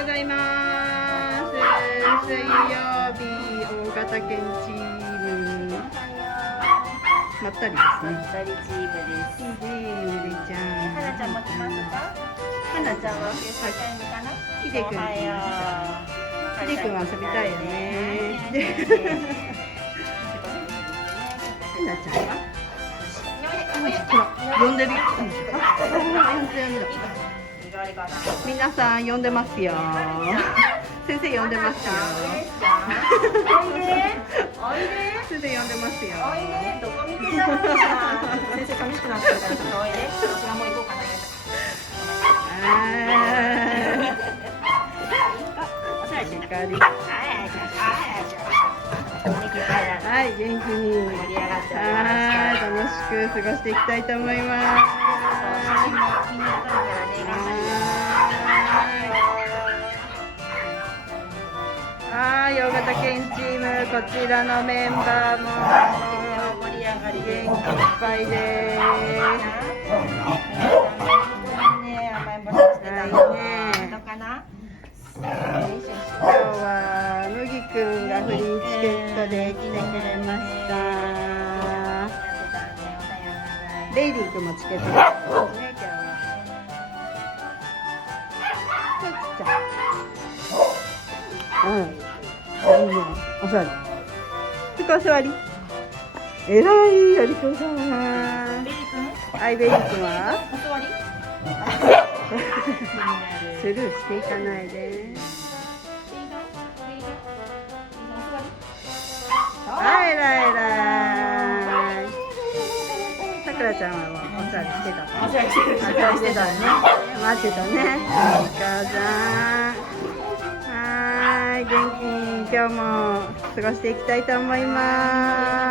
ございます。水曜日、大型犬チーム。まったりですね。まったりチームです。いいね、ゆりちゃん。はなちゃんも来ますか？はなちゃんは休暇タイムかな？ひでくん来ました。ひでくん遊びたいよね。はなちゃんは？呼んでるよ。皆さん呼んでますよ。先生呼んでますよ。先生呼んでますよ。どこ見てたの？先生寂しくなってるからちょっとおいで。私がもう行こうかな。はい、元気に盛り上がっておりました。楽しく過ごしていきたいと思います。はい、大型犬チーム、こちらのメンバーも元気いっぱいです。今日は麦くんがフリーチケットで来てくれました。レイリーくんもチケットですね、今日は。いいね、お座り。そこお座り。えらい、ありがとうございます。はい、ベリーくんはスルーしていかないで。はい、らいらい。さくらちゃんはもうお座りしてた。お座りしてたね。待ってたね。お母さん。はい、元気に今日も過ごしていきたいと思います。